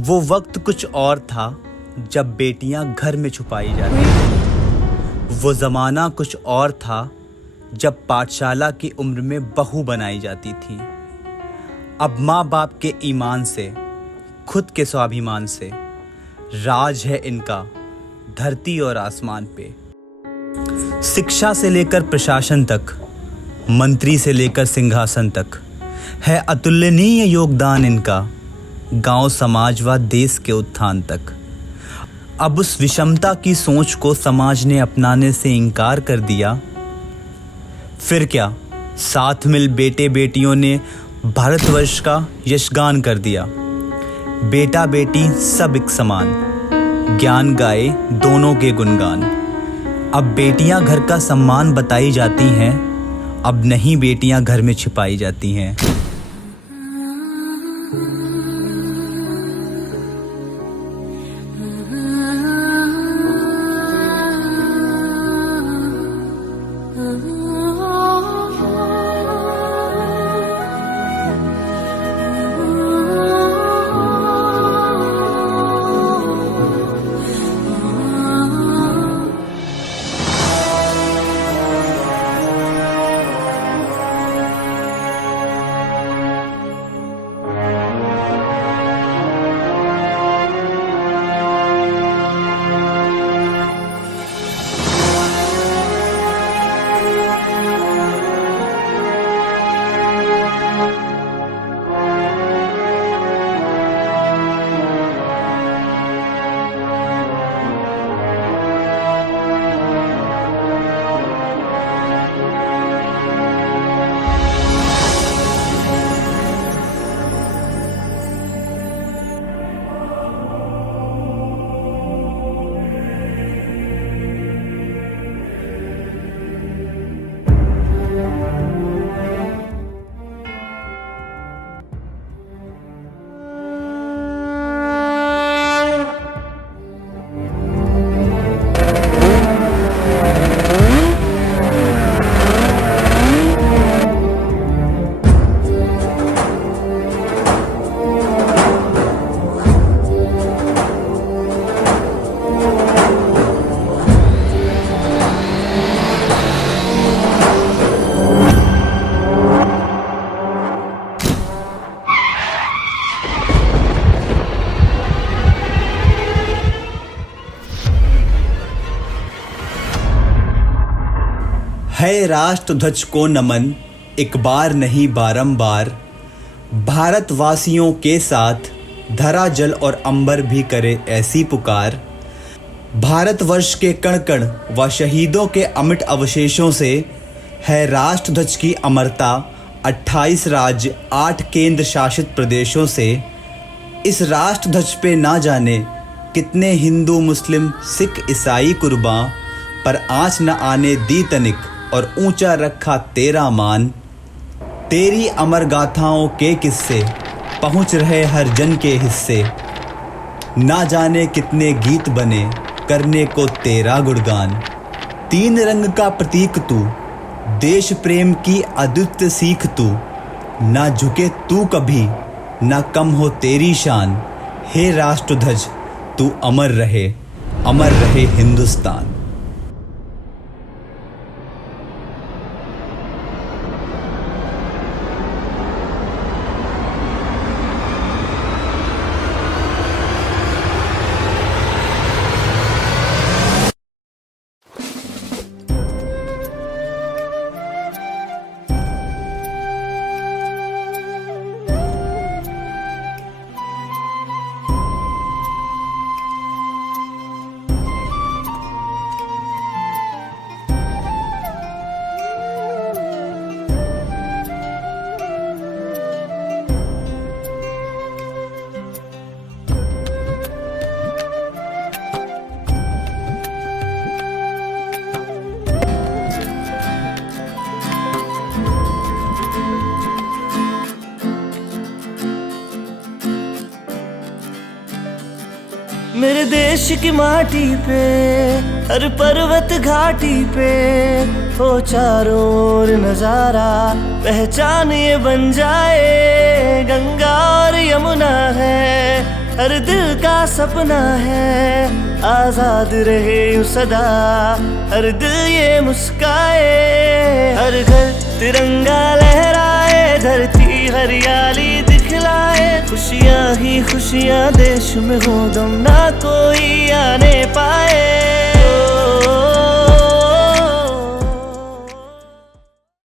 वो वक्त कुछ और था जब बेटियां घर में छुपाई जाती थी। वो ज़माना कुछ और था जब पाठशाला की उम्र में बहू बनाई जाती थी। अब माँ बाप के ईमान से, खुद के स्वाभिमान से राज है इनका धरती और आसमान पे। शिक्षा से लेकर प्रशासन तक, मंत्री से लेकर सिंहासन तक है अतुलनीय योगदान इनका गांव, समाज व देश के उत्थान तक। अब उस विषमता की सोच को समाज ने अपनाने से इनकार कर दिया। फिर क्या, साथ मिल बेटे बेटियों ने भारतवर्ष का यशगान कर दिया। बेटा बेटी सब एक समान, ज्ञान गाए दोनों के गुणगान। अब बेटियां घर का सम्मान बताई जाती हैं, अब नहीं बेटियां घर में छिपाई जाती हैं। राष्ट्र ध्वज को नमन, एक बार नहीं बारंबार। भारतवासियों के साथ धरा जल और अंबर भी करे ऐसी पुकार। भारतवर्ष के कण कण व शहीदों के अमिट अवशेषों से है राष्ट्र ध्वज की अमरता। 28 राज्य 8 केंद्र शासित प्रदेशों से इस राष्ट्र ध्वज पे ना जाने कितने हिंदू मुस्लिम सिख ईसाई कुर्बां, पर आँच न आने दी तनिक और ऊंचा रखा तेरा मान। तेरी अमर गाथाओं के किस्से पहुँच रहे हर जन के हिस्से। ना जाने कितने गीत बने करने को तेरा गुणगान। 3 रंग का प्रतीक तू, देश प्रेम की अद्वितीय सीख तू। ना झुके तू कभी, ना कम हो तेरी शान। हे राष्ट्र ध्वज तू अमर रहे हिंदुस्तान। मेरे देश की माटी पे, हर पर्वत घाटी पे हो चारों ओर नजारा। पहचान ये बन जाए गंगा और यमुना है, हर दिल का सपना है आजाद रहे यूं सदा। हर दिल ये मुस्काए, हर घर तिरंगा लहराए, धरती हरियाली दिखलाए। खुशियाँ ही खुशियाँ देश में हो, गम ना कोई